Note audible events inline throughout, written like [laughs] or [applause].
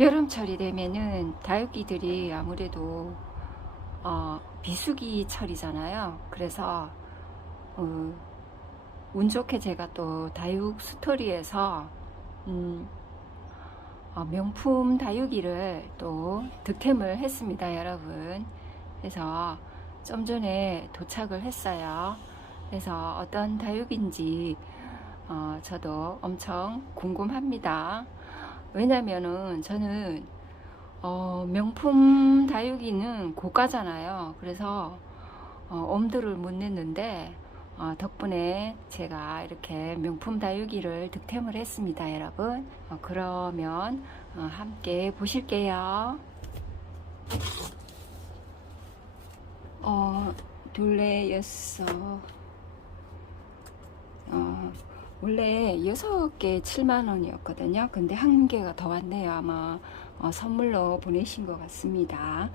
여름철이 되면은 다육이들이 아무래도 어, 비수기 철이잖아요. 그래서 어, 운 좋게 제가 또 다육 스토리에서 음, 어, 명품 다육이를 또 득템을 했습니다, 여러분. 그래서 좀 전에 도착을 했어요. 그래서 어떤 다육인지 어, 저도 엄청 궁금합니다. 왜냐면은 저는 어, 명품 다육이는 고가잖아요. 그래서 어, 엄두를 못 냈는데 어, 덕분에 제가 이렇게 명품 다육이를 득템을 했습니다, 여러분. 어, 그러면 어, 함께 보실게요. 어, 둘레 여섯. 어, 원래 여섯 개 7만 원이었거든요. 근데 한 개가 더 왔네요. 아마 어, 선물로 보내신 것 같습니다.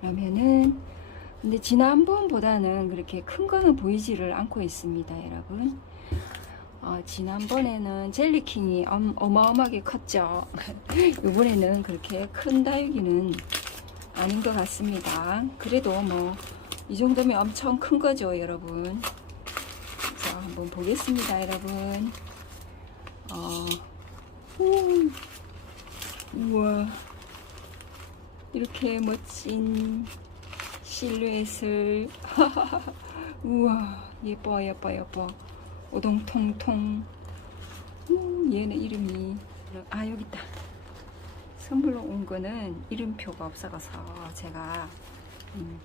그러면은 근데 지난번보다는 그렇게 큰 거는 보이지를 않고 있습니다, 여러분. 어, 지난번에는 젤리킹이 엄, 어마어마하게 컸죠. [laughs] 이번에는 그렇게 큰 다육이는 아닌 것 같습니다. 그래도 뭐 이 정도면 엄청 큰 거죠, 여러분. 자, 한번 보겠습니다, 여러분. 어, 우, 우와. 이렇게 멋진 실루엣을. [laughs] 우와, 예뻐, 예뻐, 예뻐. 오동통통. 우, 얘는 이름이. 아, 여기 있다. 선물로 온 거는 이름표가 없어서 제가, 음,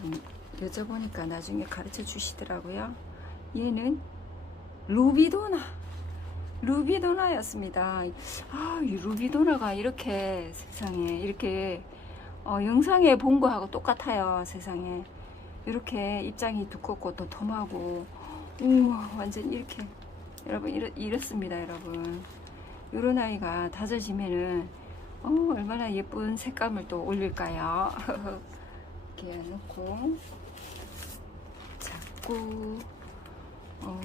음, 여쭤보니까 나중에 가르쳐 주시더라고요. 얘는 루비도나. 루비도나였습니다. 아, 이 루비도나가 이렇게 세상에 이렇게 어, 영상에 본 거하고 똑같아요. 세상에 이렇게 입장이 두껍고 또 톰하고 우와 완전 이렇게 여러분 이렇, 이렇습니다, 여러분. 이런 아이가 다져지면은 어, 얼마나 예쁜 색감을 또 올릴까요? [laughs] 이렇게 놓고 잡고 어,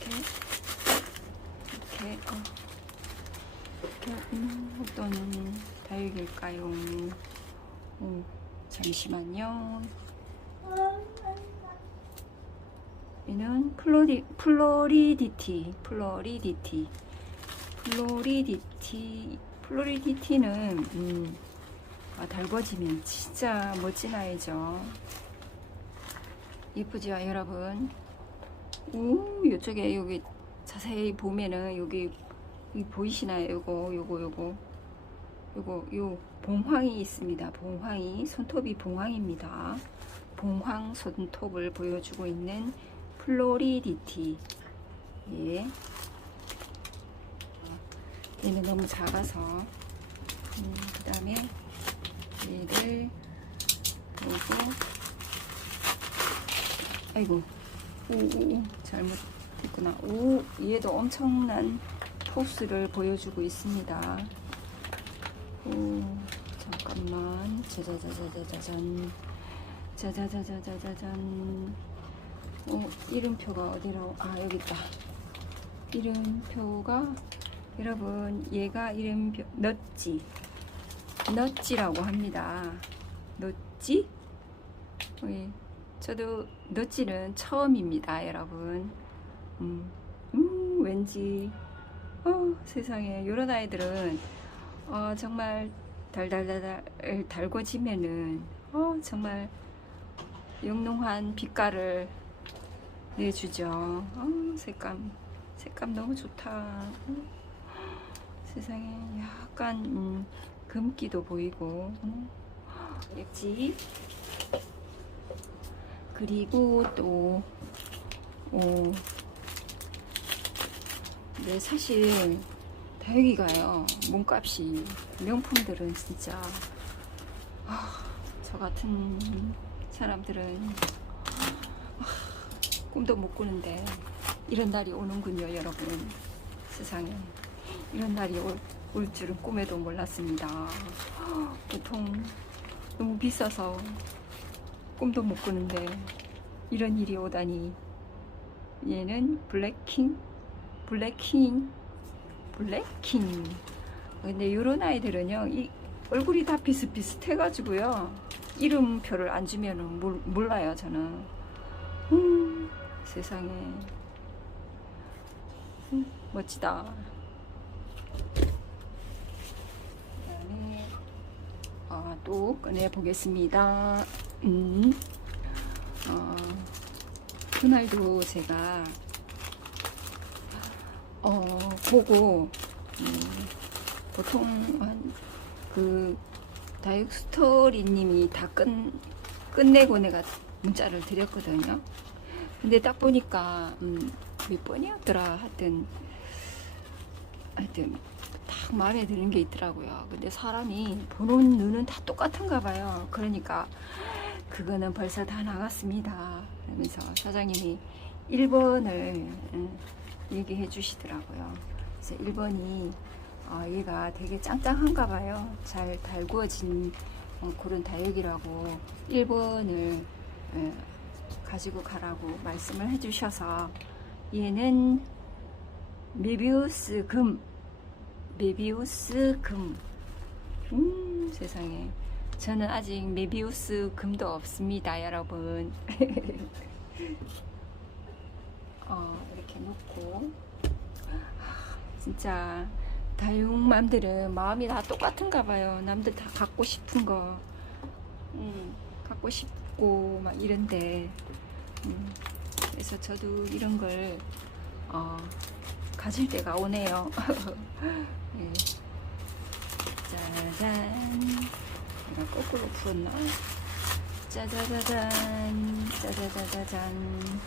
이렇게 이렇게 어, 이렇게 음, 어떤 다육일까요? 어, 잠시만요. 얘는 플로리 플로리디티 플로리디티 플로리디티 플로리디티는 음, 아, 달궈지면 진짜 멋진 아이죠. 예쁘죠, 여러분? 오, 이쪽에 여기 자세히 보면은 여기, 여기 보이시나요? 요거, 요거, 요거, 요거, 요 봉황이 있습니다. 봉황이 손톱이 봉황입니다. 봉황 손톱을 보여주고 있는 플로리디티. 예. 얘는 너무 작아서 음, 그 다음에 얘를 보고 아이고. 오오 잘못했구나. 오 얘도 엄청난 포스를 보여주고 있습니다. 오 잠깐만. 짜자자자자자잔. 짜자자자자자잔. 어 이름표가 어디로 아 여기 있다. 이름표가 여러분 얘가 이름표 넛지. 넛지라고 합니다. 넛지? 예, 저도 넛지는 처음입니다 여러분. 음, 음 왠지. 어, 세상에. 이런 아이들은 어, 정말 달달달달 달궈지면은 어, 정말 영롱한 빛깔을 내주죠. 어, 색감 색감 너무 좋다. 어. 세상에. 약간 음, 금기도 보이고. 음, 예지 그리고 또 어, 네, 사실 다육이가요. 몸값이 명품들은 진짜 아, 저 같은 사람들은 아, 꿈도 못 꾸는데 이런 날이 오는군요 여러분. 세상에. 이런 날이 올, 올 줄은 꿈에도 몰랐습니다. 보통 너무 비싸서 꿈도 못 꾸는데 이런 일이 오다니 얘는 블랙킹 블랙킹 블랙킹 근데 요런 아이들은요, 이 얼굴이 다 비슷비슷해 가지고요, 이름표를 안 주면은 몰, 몰라요, 저는. 음, 세상에. 음, 멋지다. 그다음에 아, 또 꺼내 보겠습니다. 음, 어, 그날도 제가 어 보고 음, 보통 한그 다육스토리님이 다 끝, 끝내고 내가 문자를 드렸거든요. 근데 딱 보니까 음, 몇 번이었더라 하여튼 하여튼 딱 마음에 드는 게 있더라고요. 근데 사람이 보는 눈은 다 똑같은가 봐요. 그러니까 그거는 벌써 다 나갔습니다. 그러면서 사장님이 1번을 얘기해 주시더라고요. 그래서 1번이 어, 얘가 되게 짱짱한가 봐요. 잘 달구어진 어, 그런 다육이라고 1번을 가지고 가라고 말씀을 해주셔서 얘는 메비우스 금 메비우스 금 음, 세상에 저는 아직 메비우스 금도 없습니다 여러분 [laughs] 어, 이렇게 놓고 아, 진짜 다육맘들은 마음이 다 똑같은가 봐요 남들 다 갖고 싶은 거 음, 갖고 싶고 막 이런데 음, 그래서 저도 이런 걸 어, 가질 때가 오네요. [laughs] 예. 짜잔. 내가 거꾸로 풀었나? 짜자자잔. 짜자자자잔.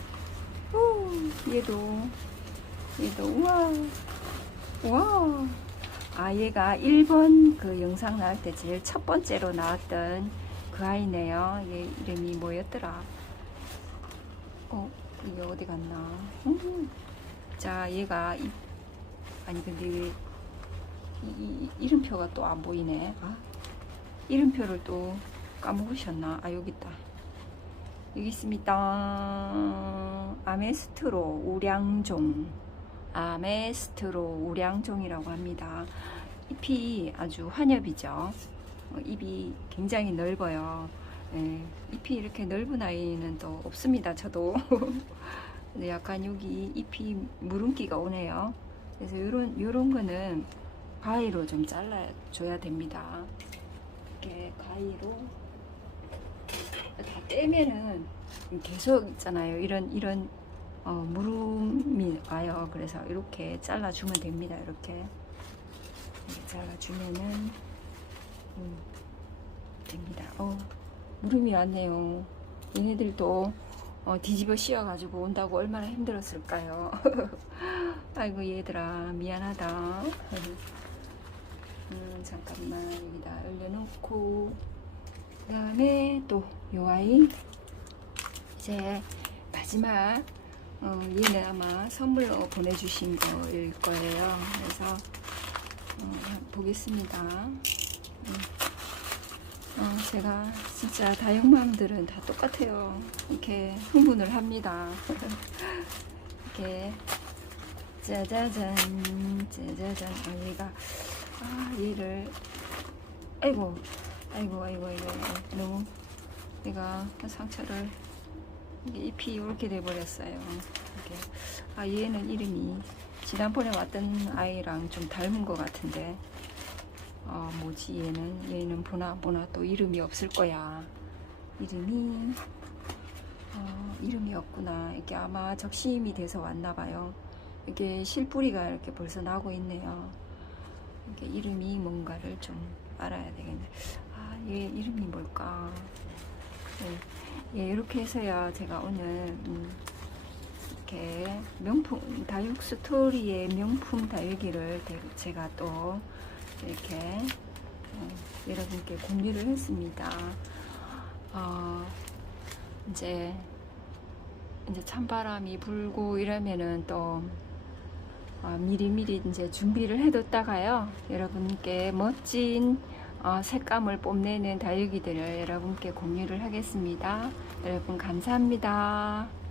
오, 얘도, 얘도, 우와. 우와. 아, 얘가 1번 그 영상 나올 때 제일 첫 번째로 나왔던 그 아이네요. 얘 이름이 뭐였더라? 어, 이게 어디 갔나? 음. 자, 얘가 이, 아니 근데 왜 이, 이, 이름표가 또 안 보이네. 아, 이름표를 또 까먹으셨나? 아, 여기 있다. 여기 있습니다. 아메스트로 우량종. 아메스트로 우량종이라고 합니다. 잎이 아주 환엽이죠. 어, 잎이 굉장히 넓어요. 예, 잎이 이렇게 넓은 아이는 또 없습니다. 저도. [laughs] 약간 여기 잎이 무름기가 오네요. 그래서 요런, 요런 거는 가위로 좀 잘라줘야 됩니다. 이렇게 가위로 다 떼면은 계속 있잖아요. 이런, 이런, 어, 무름이 와요. 그래서 이렇게 잘라주면 됩니다. 이렇게. 이렇게 잘라주면은, 음, 됩니다. 어, 무름이 왔네요. 얘네들도 어, 뒤집어 씌워가지고 온다고 얼마나 힘들었을까요? [laughs] 아이고 얘들아 미안하다. [laughs] 음, 잠깐만 여기다 올려놓고 그 다음에 또 요 아이 이제 마지막 어, 얘는 아마 선물로 보내주신 거일 거예요. 그래서 어, 보겠습니다. 음. 어, 제가 진짜 다육맘들은 다 똑같아요. 이렇게 흥분을 합니다. [laughs] 이렇게 짜자잔 짜자잔 아 얘가 아 얘를 아이고 아이고 아이고 아이고, 아이고. 너무 얘가 상처를 잎이 이렇게 돼버렸어요. 이렇게. 아 얘는 이름이 지난번에 왔던 아이랑 좀 닮은 것 같은데. 어, 뭐지 얘는? 얘는 보나 보나 또 이름이 없을 거야. 이름이 어, 이름이 없구나. 이게 아마 적심이 돼서 왔나 봐요. 이게 실뿌리가 이렇게 벌써 나고 있네요 이게 이름이 뭔가를 좀 알아야 되겠네. 아 얘 이름이 뭘까? 예, 예, 이렇게 해서야 제가 오늘 음, 이렇게 명품 다육 스토리의 명품 다육이를 제가 또 이렇게 어, 여러분께 공유를 했습니다. 어, 이제 이제 찬바람이 불고 이러면은 또 어, 미리미리 이제 준비를 해뒀다가요 여러분께 멋진 어, 색감을 뽐내는 다육이들을 여러분께 공유를 하겠습니다. 여러분 감사합니다.